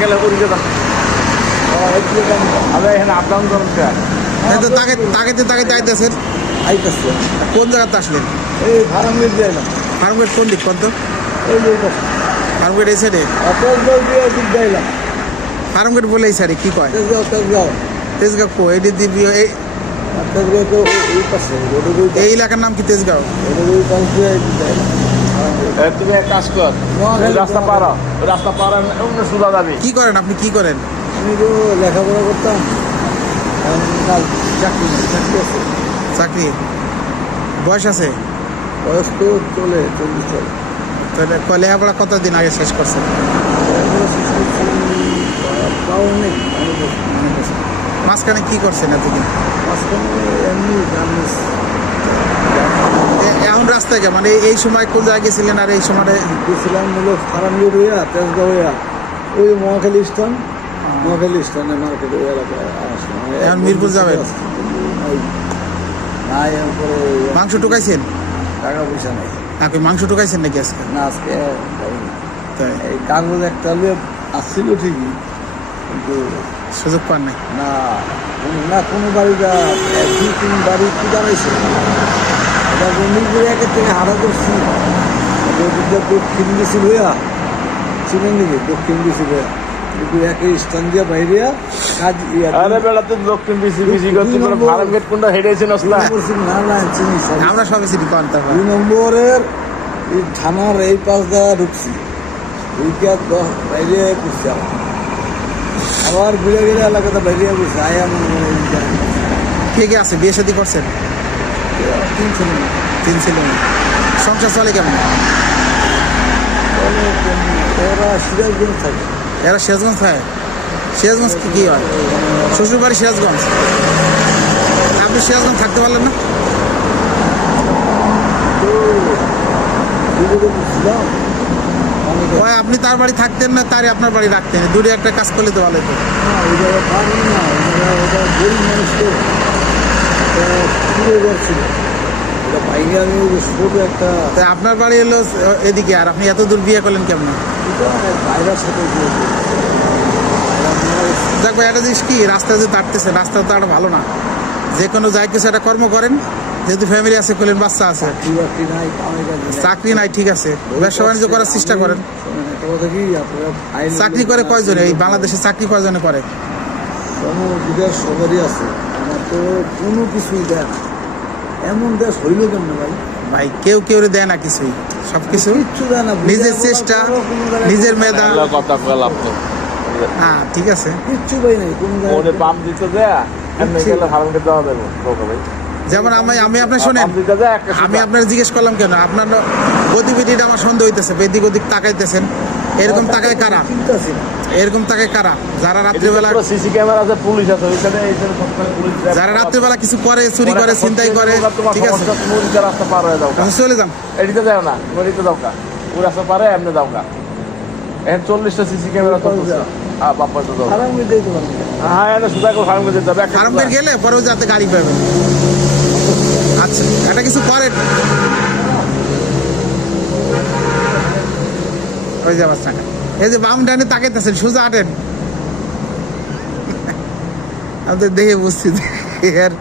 গেলে উড়িয়ে এখানে আপ ডাউন করেন তো তাকে আইতেছেন আইতেছে। কোন জায়গাতে আসলেন? এই ফার্ম দিয়ে এলাম। ফার্মগেট কোন দিক কোন এই ফার্মগেট সাইডে? ফার্মগেট বলে সাইডে কি কয়? তেজগাঁও কো? দিবি এই এলাকার নাম কি তেজগাঁও? তুমি এক কাজ কর। রাস্তা পার ওই রাস্তা পার হলে অন্য সুদা যাবি। কি করেন আপনি? কি করেন? আমি তো লেখাপড়া করতাম। চাকরি চাকরি আছে। চাকরি? বয়স আছে? বয়স তো চলে চল্লিশ চলে। তাহলে ক- লেখাপড়া কতদিন আগে শেষ করছেন। মাঝখানে কি করছেন এতদিন? মাঝখানে এমনি এখন রাস্তায় কে? মানে এই সময় কোন জায়গায় গেছিলেন আর এই সময়? গেছিলাম হলো ফারামগেট হইয়া তেজগাঁও হইয়া ওই মহাখালী স্থান মহাখালী স্থানে মার্কেট ওই এলাকায় এখন মিরপুর যাবেন? মাংস ঢুকাইছেন? টাকা পয়সা নেই। আপনি মাংস ঢুকাইছেন নাকি আজকে? না আজকে এই কাগজ একটা লুয়ে আসছিল ঠিকই কিন্তু সুযোগ পান নাই? না কোনো- না কোনো বাড়িটা দুই তিন বাড়ি কি দাঁড়াইছে মিরপুর একের থেকে হারা করছি ওদিকটা দক্ষিণ দিছিল হইয়া চিনেন নাকি? দক্ষিণ কিন্তু স্থান দিয়ে বাইরে কাজ আরে দক্ষিণ বিসি বিসি ফার্ম গেট কোনটা নসলা না না চিনি। আমরা সিটি দুই নম্বরের এই থানার এই পাশ ঢুকছি। দশ বাইরে করছি আবার। আবার ঘুরে গেলে এলাকাতে বাইরে করছি আয়া মনে মনে কে আছে? বিয়ে শাদী করছেন? তিন ছিল তিন ছেলে। সংসার চলে কেমন? ওরা সিরাজগঞ্জ থাকে। এরা সিরাজগঞ্জ থাকে? সিরাজগঞ্জ কি কি হয়? শ্বশুর বাড়ি সিরাজগঞ্জ। আপনি সিরাজগঞ্জ থাকতে পারলেন না? ওই আপনি তার বাড়ি থাকতেন না তারই আপনার বাড়ি রাখতেন। দূরে একটা কাজ করলে তো ভালো হতো। তো আপনার বাড়ি হলো এদিকে, আর আপনি এত দূর বিয়ে করলেন কেমন? বাইরের সাথে দেখ একটা জিনিস কি রাস্তায় যে দাঁড়তেছে, রাস্তা তো একটা ভালো না। যে কোনো যাই কিছু একটা কর্ম করেন, যেহেতু ফ্যামিলি আছে, করলেন, বাচ্চা আছে। চাকরি নাই, ঠিক আছে। ব্যবসা বাণিজ্য করার চেষ্টা করেন। চাকরি করে কয়জনে? এই বাংলাদেশে চাকরি কয়জনে করে? সবারই আছে। তো কোনো কিছুই দেয় না। এমন দেশ হইল কেমন ভাই? ভাই কেউ কেউ দেয় না কিছুই। সব কিছু কিচ্ছু দেয় না নিজের চেষ্টা নিজের মেধা। কথা কলাম তো হ্যাঁ ঠিক আছে। কিচ্ছু পাই নাই কোনো জায়গায় পাম্প দিতে দেয়া এমনি গেলে ভাই। যেমন আমি আমি আপনার শোনেন আমি আপনার জিজ্ঞেস করলাম কেন? আপনার গতিবিধিটা আমার সন্দেহ হইতেছে বেদিক ওদিক তাকাইতেছেন। এরকম তাকায় কারা? এরকম তাকায় কারা? যারা রাত্রিবেলা সিসি ক্যামেরা আছে পুলিশ আছে ওইখানে। যারা রাত্রিবেলা কিছু করে চুরি করে চিন্তাই করে ঠিক আছে? রাস্তা পার হয়ে যাও। আচ্ছা, চলে যান। এদিকে যাও না এদিকে যাও কা ওই রাস্তা পারে এমনি যাও কা এখন চল্লিশটা সিসি ক্যামেরা চলতেছে। হ্যাঁ বাপ্পা তো যাও। হ্যাঁ সুদা করে ফার্ম যাবে একটা খারাপ গেলে পরেও যাতে গাড়ি পাবে। ওই যে আবার টাকা এই যে বাম ডানে তাকাইতেছেন, সোজা আটেন আপনাদের দেখে বুঝছি আর